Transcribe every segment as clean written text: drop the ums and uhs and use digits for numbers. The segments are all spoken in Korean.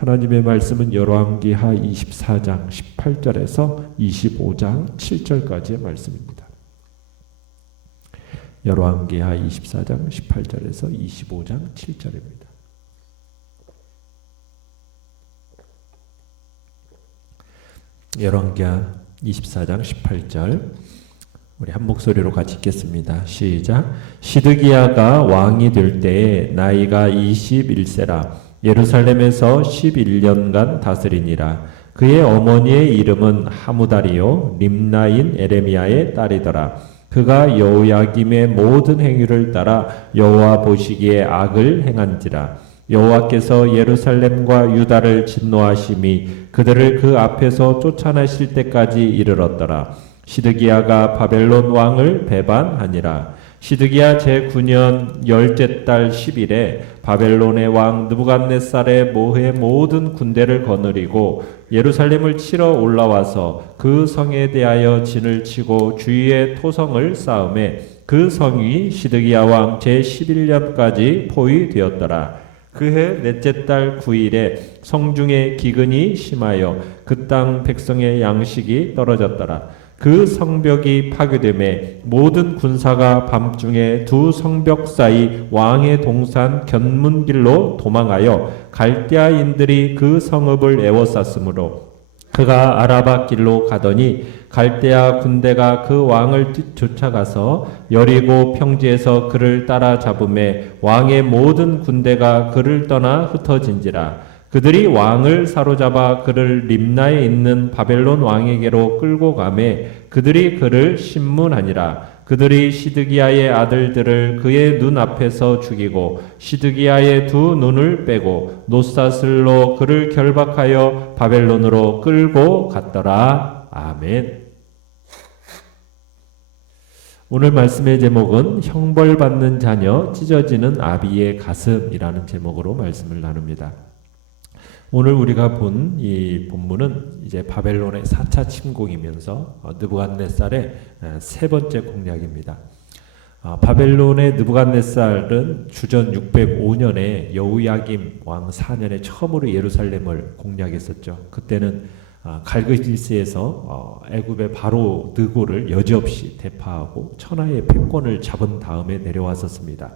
하나님의 말씀은 열왕기하 24장 18절에서 25장 7절까지의 말씀입니다. 열왕기하 24장 18절에서 25장 7절입니다. 열왕기하 24장 18절 우리 한 목소리로 같이 읽겠습니다. 시작. 시드기야가 왕이 될 때에 나이가 21세라 예루살렘에서 11년간 다스리니라. 그의 어머니의 이름은 하무달이요 림나인 에레미야의 딸이더라. 그가 여호야김의 모든 행위를 따라 여호와 보시기에 악을 행한지라. 여호와께서 예루살렘과 유다를 진노하심이 그들을 그 앞에서 쫓아내실 때까지 이르렀더라. 시드기야가 바벨론 왕을 배반하니라. 시드기야 제9년 열째 달 10일에 바벨론의 왕 느부갓네살의 모든 군대를 거느리고 예루살렘을 치러 올라와서 그 성에 대하여 진을 치고 주위에 토성을 쌓음에 그 성이 시드기야 왕 제11년까지 포위되었더라. 그해 넷째 달 9일에 성중에 기근이 심하여 그 땅 백성의 양식이 떨어졌더라. 그 성벽이 파괴됨에 모든 군사가 밤중에 두 성벽 사이 왕의 동산 견문길로 도망하여 갈대아인들이 그 성읍을 에워쌌으므로 그가 아라바 길로 가더니 갈대아 군대가 그 왕을 쫓아가서 여리고 평지에서 그를 따라잡음에 왕의 모든 군대가 그를 떠나 흩어진지라. 그들이 왕을 사로잡아 그를 림나에 있는 바벨론 왕에게로 끌고 가매 그들이 그를 신문하니라. 그들이 시드기야의 아들들을 그의 눈 앞에서 죽이고 시드기야의 두 눈을 빼고 노사슬로 그를 결박하여 바벨론으로 끌고 갔더라. 아멘. 오늘 말씀의 제목은 형벌받는 자녀 찢어지는 아비의 가슴이라는 제목으로 말씀을 나눕니다. 오늘 우리가 본 이 본문은 이제 바벨론의 4차 침공이면서 느부갓네살의 세 번째 공략입니다. 바벨론의 느부갓네살은 주전 605년에 여호야김 왕 4년에 처음으로 예루살렘을 공략했었죠. 그때는 갈그리스에서 애굽의 바로 느고를 여지없이 대파하고 천하의 패권을 잡은 다음에 내려왔었습니다.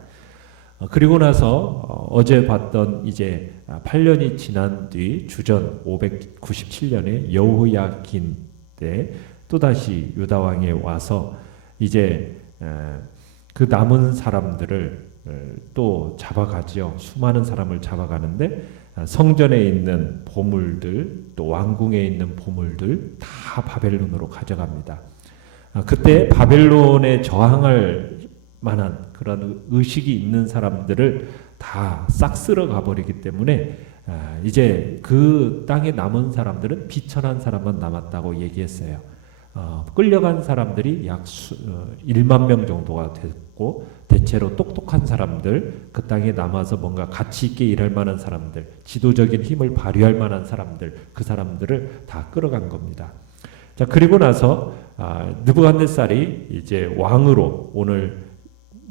그리고 나서 어제 봤던 이제 8년이 지난 뒤 주전 597년에 여호야긴 때 또다시 유다 왕에 와서 이제 그 남은 사람들을 또 잡아가지요. 수많은 사람을 잡아가는데 성전에 있는 보물들 또 왕궁에 있는 보물들 다 바벨론으로 가져갑니다. 그때 바벨론에 저항할 만한 그런 의식이 있는 사람들을 다 싹 쓸어 가버리기 때문에 이제 그 땅에 남은 사람들은 비천한 사람만 남았다고 얘기했어요. 끌려간 사람들이 약 1만 명 정도가 됐고 대체로 똑똑한 사람들, 그 땅에 남아서 뭔가 가치 있게 일할 만한 사람들, 지도적인 힘을 발휘할 만한 사람들, 그 사람들을 다 끌어간 겁니다. 자, 그리고 나서 느부갓네살이 이제 왕으로 오늘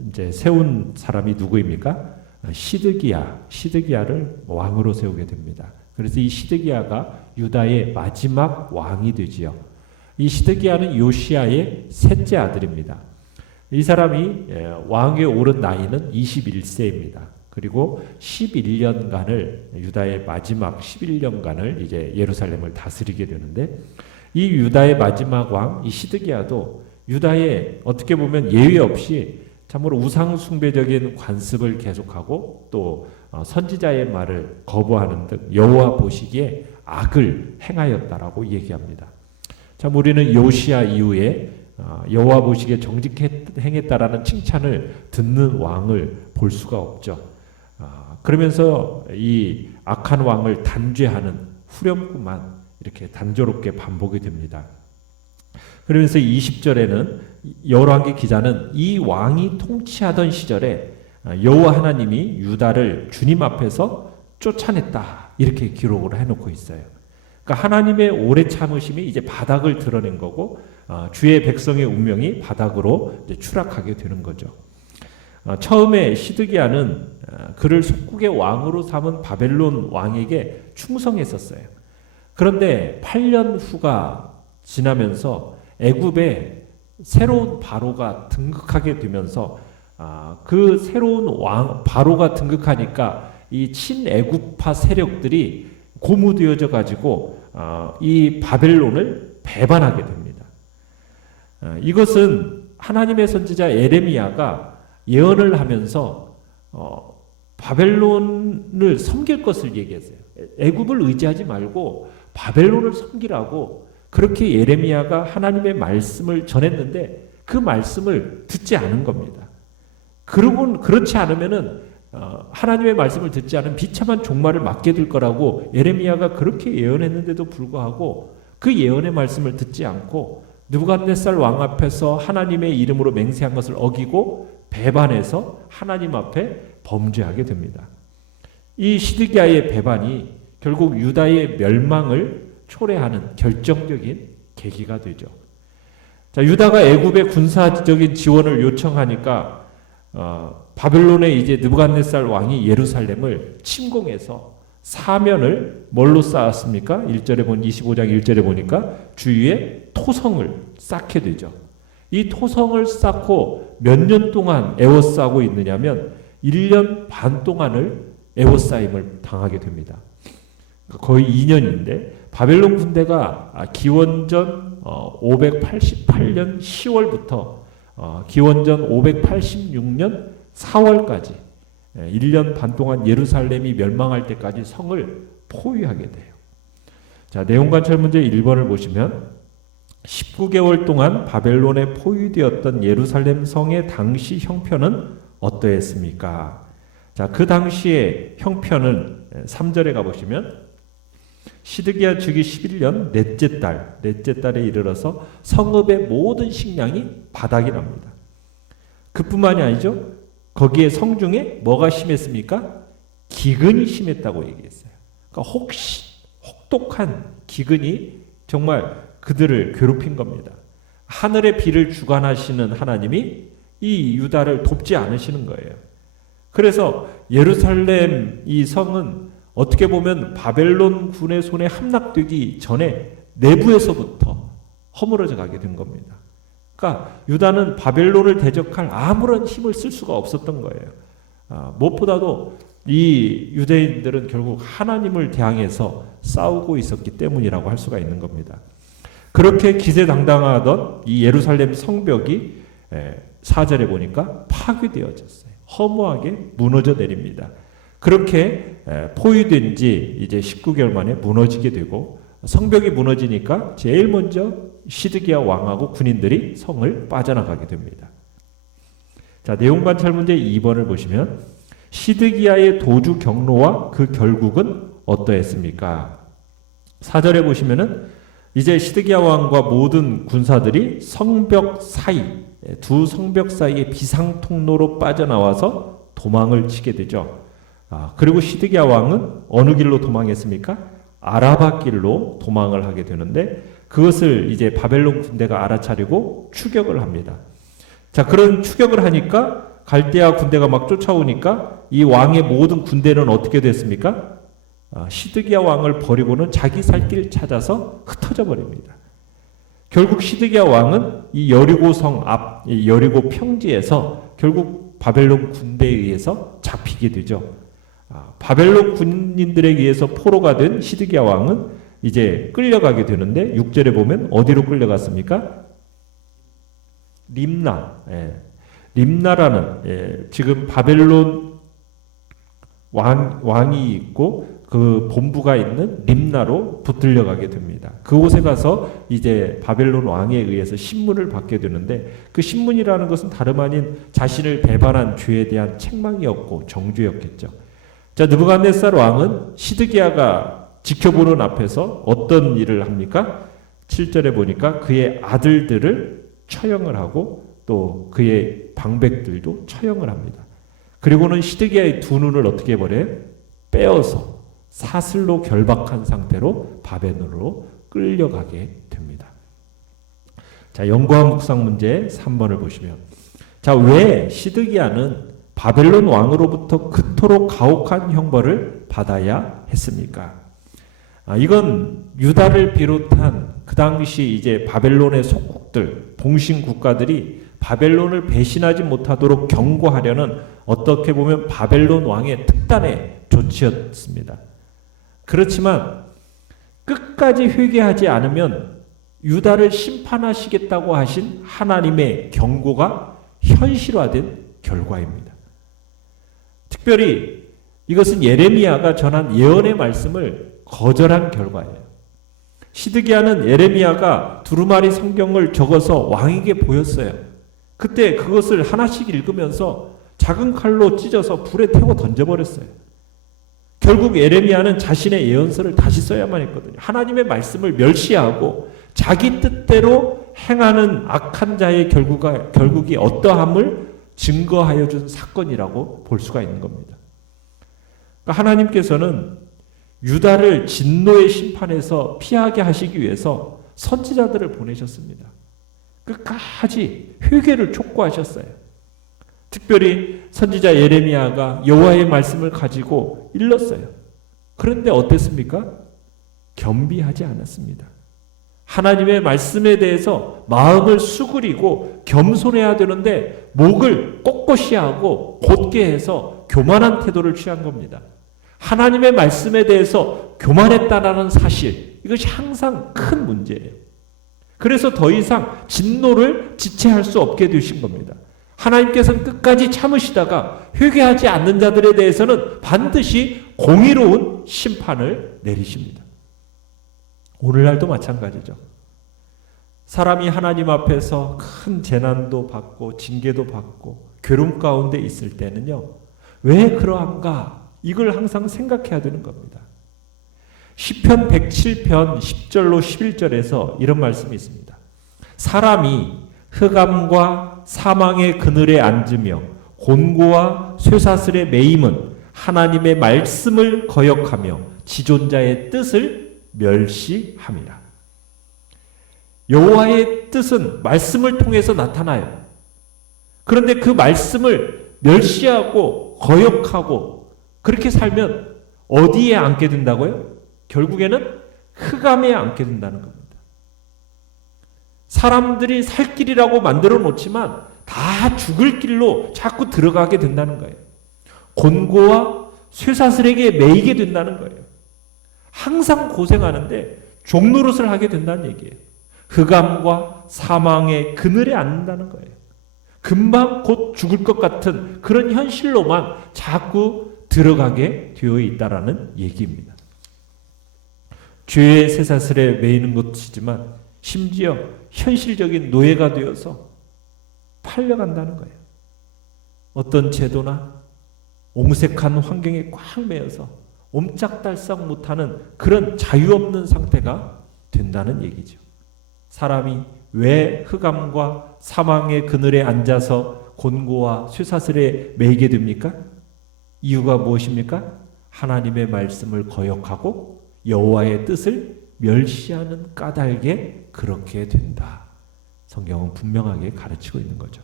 이제 세운 사람이 누구입니까? 시드기야를 왕으로 세우게 됩니다. 그래서 이 시드기야가 유다의 마지막 왕이 되지요. 이 시드기야는 요시야의 셋째 아들입니다. 이 사람이 왕위에 오른 나이는 21세입니다. 그리고 11년간을 유다의 마지막 11년간을 이제 예루살렘을 다스리게 되는데 이 유다의 마지막 왕 이 시드기야도 유다의 어떻게 보면 예외 없이 참으로 우상 숭배적인 관습을 계속하고 또 선지자의 말을 거부하는 등 여호와 보시기에 악을 행하였다라고 얘기합니다. 참 우리는 요시야 이후에 여호와 보시기에 정직히 행했다라는 칭찬을 듣는 왕을 볼 수가 없죠. 그러면서 이 악한 왕을 단죄하는 후렴구만 이렇게 단조롭게 반복이 됩니다. 그러면서 20절에는 열왕기 기자는 이 왕이 통치하던 시절에 여호와 하나님이 유다를 주님 앞에서 쫓아냈다 이렇게 기록을 해놓고 있어요. 그러니까 하나님의 오래 참으심이 이제 바닥을 드러낸 거고 주의 백성의 운명이 바닥으로 이제 추락하게 되는 거죠. 처음에 시드기야는 그를 속국의 왕으로 삼은 바벨론 왕에게 충성했었어요. 그런데 8년 후가 지나면서 애굽에 새로운 바로가 등극하게 되면서 그 새로운 왕 바로가 등극하니까 이 친애굽파 세력들이 고무되어져 가지고 이 바벨론을 배반하게 됩니다. 이것은 하나님의 선지자 에레미야가 예언을 하면서 바벨론을 섬길 것을 얘기했어요. 애굽을 의지하지 말고 바벨론을 섬기라고 그렇게 예레미야가 하나님의 말씀을 전했는데 그 말씀을 듣지 않은 겁니다. 그러고 그렇지 않으면은 하나님의 말씀을 듣지 않은 비참한 종말을 맞게 될 거라고 예레미야가 그렇게 예언했는데도 불구하고 그 예언의 말씀을 듣지 않고 느부갓네살 왕 앞에서 하나님의 이름으로 맹세한 것을 어기고 배반해서 하나님 앞에 범죄하게 됩니다. 이 시드기야의 배반이 결국 유다의 멸망을 초래하는 결정적인 계기가 되죠. 자, 유다가 애굽의 군사적인 지원을 요청하니까 바벨론의 이제 느부갓네살 왕이 예루살렘을 침공해서 사면을 뭘로 쌓았습니까? 1절에 25장 1절에 보니까 주위에 토성을 쌓게 되죠. 이 토성을 쌓고 몇 년 동안 에워싸고 있느냐면 1년 반 동안을 에워싸임을 당하게 됩니다. 거의 2년인데 바벨론 군대가 기원전 588년 10월부터 기원전 586년 4월까지 1년 반 동안 예루살렘이 멸망할 때까지 성을 포위하게 돼요. 자, 내용관찰 문제 1번을 보시면 19개월 동안 바벨론에 포위되었던 예루살렘 성의 당시 형편은 어떠했습니까? 자, 그 당시의 형편은 3절에 가보시면 시드기야 즉위 11년 넷째 달에 이르러서 성읍의 모든 식량이 바닥이 납니다. 그뿐만이 아니죠. 거기에 성중에 뭐가 심했습니까? 기근이 심했다고 얘기했어요. 그러니까 혹독한 기근이 정말 그들을 괴롭힌 겁니다. 하늘의 비를 주관하시는 하나님이 이 유다를 돕지 않으시는 거예요. 그래서 예루살렘 이 성은 어떻게 보면 바벨론 군의 손에 함락되기 전에 내부에서부터 허물어져 가게 된 겁니다. 그러니까 유다는 바벨론을 대적할 아무런 힘을 쓸 수가 없었던 거예요. 무엇보다도 이 유대인들은 결국 하나님을 대항해서 싸우고 있었기 때문이라고 할 수가 있는 겁니다. 그렇게 기세당당하던 이 예루살렘 성벽이 4절에 보니까 파괴되어졌어요. 허무하게 무너져 내립니다. 그렇게 포위된 지 이제 19개월 만에 무너지게 되고 성벽이 무너지니까 제일 먼저 시드기야 왕하고 군인들이 성을 빠져나가게 됩니다. 자, 내용관찰 문제 2번을 보시면 시드기야의 도주 경로와 그 결국은 어떠했습니까? 4절에 보시면은 이제 시드기야 왕과 모든 군사들이 성벽 사이 두 성벽 사이의 비상 통로로 빠져나와서 도망을 치게 되죠. 그리고 시드기야 왕은 어느 길로 도망했습니까? 아라바 길로 도망을 하게 되는데 그것을 이제 바벨론 군대가 알아차리고 추격을 합니다. 자, 그런 추격을 하니까 갈대아 군대가 막 쫓아오니까 이 왕의 모든 군대는 어떻게 됐습니까? 시드기야 왕을 버리고는 자기 살 길 찾아서 흩어져 버립니다. 결국 시드기야 왕은 이 여리고 성 앞, 이 여리고 평지에서 결국 바벨론 군대에 의해서 잡히게 되죠. 바벨론 군인들에 의해서 포로가 된 시드기야 왕은 이제 끌려가게 되는데 6절에 보면 어디로 끌려갔습니까? 림나. 림나라는 지금 바벨론 왕이 있고 그 본부가 있는 림나로 붙들려 가게 됩니다. 그곳에 가서 이제 바벨론 왕에 의해서 신문을 받게 되는데 그 신문이라는 것은 다름 아닌 자신을 배반한 죄에 대한 책망이었고 정죄였겠죠. 자, 느부갓네살 왕은 시드기야가 지켜보는 앞에서 어떤 일을 합니까? 7절에 보니까 그의 아들들을 처형을 하고 또 그의 방백들도 처형을 합니다. 그리고는 시드기야의 두 눈을 어떻게 해버려요? 빼어서 사슬로 결박한 상태로 바벨론으로 끌려가게 됩니다. 자, 연구와 묵상 문제 3번을 보시면 자, 왜 시드기야는 바벨론 왕으로부터 그토록 가혹한 형벌을 받아야 했습니까? 이건 유다를 비롯한 그 당시 이제 바벨론의 속국들, 봉신 국가들이 바벨론을 배신하지 못하도록 경고하려는 어떻게 보면 바벨론 왕의 특단의 조치였습니다. 그렇지만 끝까지 회개하지 않으면 유다를 심판하시겠다고 하신 하나님의 경고가 현실화된 결과입니다. 특별히 이것은 예레미야가 전한 예언의 말씀을 거절한 결과예요. 시드기야는 예레미야가 두루마리 성경을 적어서 왕에게 보였어요. 그때 그것을 하나씩 읽으면서 작은 칼로 찢어서 불에 태워 던져버렸어요. 결국 예레미야는 자신의 예언서를 다시 써야만 했거든요. 하나님의 말씀을 멸시하고 자기 뜻대로 행하는 악한 자의 결국이 어떠함을 증거하여 준 사건이라고 볼 수가 있는 겁니다. 그러니까 하나님께서는 유다를 진노의 심판에서 피하게 하시기 위해서 선지자들을 보내셨습니다. 끝까지 회개를 촉구하셨어요. 특별히 선지자 예레미야가 여호와의 말씀을 가지고 일렀어요. 그런데 어땠습니까? 겸비하지 않았습니다. 하나님의 말씀에 대해서 마음을 수그리고 겸손해야 되는데 목을 꼿꼿이 하고 곧게 해서 교만한 태도를 취한 겁니다. 하나님의 말씀에 대해서 교만했다라는 사실, 이것이 항상 큰 문제예요. 그래서 더 이상 진노를 지체할 수 없게 되신 겁니다. 하나님께서는 끝까지 참으시다가 회개하지 않는 자들에 대해서는 반드시 공의로운 심판을 내리십니다. 오늘날도 마찬가지죠. 사람이 하나님 앞에서 큰 재난도 받고 징계도 받고 괴로움 가운데 있을 때는요, 왜 그러한가? 이걸 항상 생각해야 되는 겁니다. 시편 107편 10절로 11절에서 이런 말씀이 있습니다. 사람이 흑암과 사망의 그늘에 앉으며 곤고와 쇠사슬에 매임은 하나님의 말씀을 거역하며 지존자의 뜻을 멸시함이라. 여호와의 뜻은 말씀을 통해서 나타나요. 그런데 그 말씀을 멸시하고 거역하고 그렇게 살면 어디에 앉게 된다고요? 결국에는 흑암에 앉게 된다는 겁니다. 사람들이 살 길이라고 만들어 놓지만 다 죽을 길로 자꾸 들어가게 된다는 거예요. 곤고와 쇠사슬에게 매이게 된다는 거예요. 항상 고생하는데 종노릇을 하게 된다는 얘기예요. 흑암과 사망의 그늘에 앉는다는 거예요. 금방 곧 죽을 것 같은 그런 현실로만 자꾸 들어가게 되어 있다라는 얘기입니다. 죄의 쇠사슬에 매이는 것이지만 심지어 현실적인 노예가 되어서 팔려간다는 거예요. 어떤 제도나 옹색한 환경에 꽉 매여서 옴짝달싹 못하는 그런 자유 없는 상태가 된다는 얘기죠. 사람이 왜 흑암과 사망의 그늘에 앉아서 곤고와 쇠사슬에 매이게 됩니까? 이유가 무엇입니까? 하나님의 말씀을 거역하고 여호와의 뜻을 멸시하는 까닭에 그렇게 된다. 성경은 분명하게 가르치고 있는 거죠.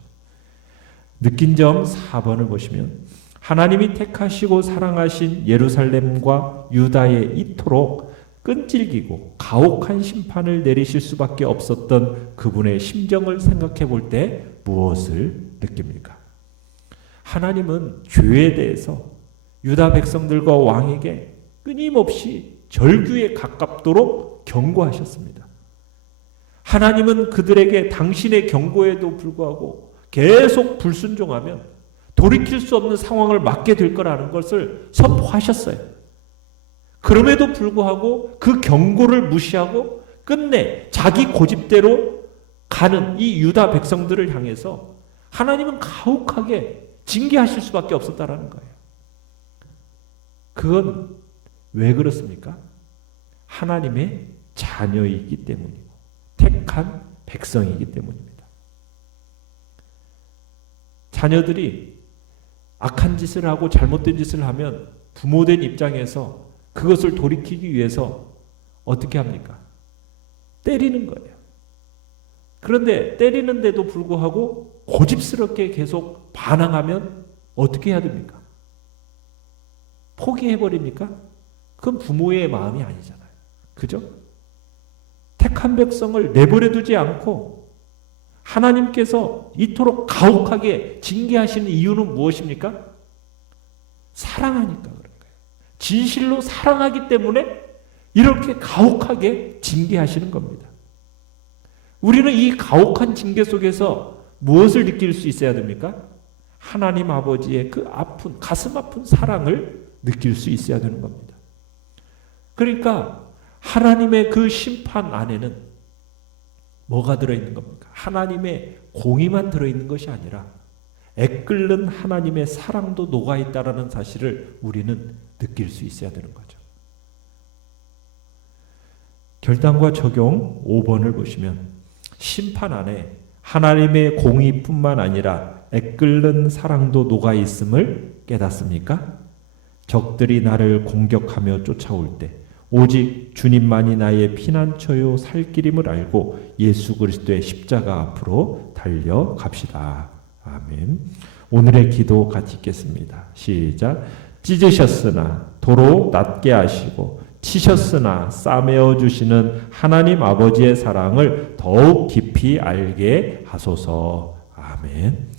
느낀 점 4번을 보시면 하나님이 택하시고 사랑하신 예루살렘과 유다에 이토록 끈질기고 가혹한 심판을 내리실 수밖에 없었던 그분의 심정을 생각해 볼 때 무엇을 느낍니까? 하나님은 죄에 대해서 유다 백성들과 왕에게 끊임없이 절규에 가깝도록 경고하셨습니다. 하나님은 그들에게 당신의 경고에도 불구하고 계속 불순종하면 돌이킬 수 없는 상황을 맞게 될 거라는 것을 선포하셨어요. 그럼에도 불구하고 그 경고를 무시하고 끝내 자기 고집대로 가는 이 유다 백성들을 향해서 하나님은 가혹하게 징계하실 수밖에 없었다라는 거예요. 그건 왜 그렇습니까? 하나님의 자녀이기 때문이고 택한 백성이기 때문입니다. 자녀들이 악한 짓을 하고 잘못된 짓을 하면 부모된 입장에서 그것을 돌이키기 위해서 어떻게 합니까? 때리는 거예요. 그런데 때리는데도 불구하고 고집스럽게 계속 반항하면 어떻게 해야 됩니까? 포기해버립니까? 그건 부모의 마음이 아니잖아요. 그죠? 택한 백성을 내버려 두지 않고 하나님께서 이토록 가혹하게 징계하시는 이유는 무엇입니까? 사랑하니까 그런 거예요. 진실로 사랑하기 때문에 이렇게 가혹하게 징계하시는 겁니다. 우리는 이 가혹한 징계 속에서 무엇을 느낄 수 있어야 됩니까? 하나님 아버지의 그 아픈, 가슴 아픈 사랑을 느낄 수 있어야 되는 겁니다. 그러니까 하나님의 그 심판 안에는 뭐가 들어있는 겁니까? 하나님의 공의만 들어있는 것이 아니라 애끓는 하나님의 사랑도 녹아있다라는 사실을 우리는 느낄 수 있어야 되는 거죠. 결단과 적용 5번을 보시면 심판 안에 하나님의 공의뿐만 아니라 애끓는 사랑도 녹아있음을 깨닫습니까? 적들이 나를 공격하며 쫓아올 때 오직 주님만이 나의 피난처요 살길임을 알고 예수 그리스도의 십자가 앞으로 달려갑시다. 아멘. 오늘의 기도 같이 읽겠습니다. 시작. 찢으셨으나 도로 낫게 하시고 치셨으나 싸매어 주시는 하나님 아버지의 사랑을 더욱 깊이 알게 하소서. 아멘.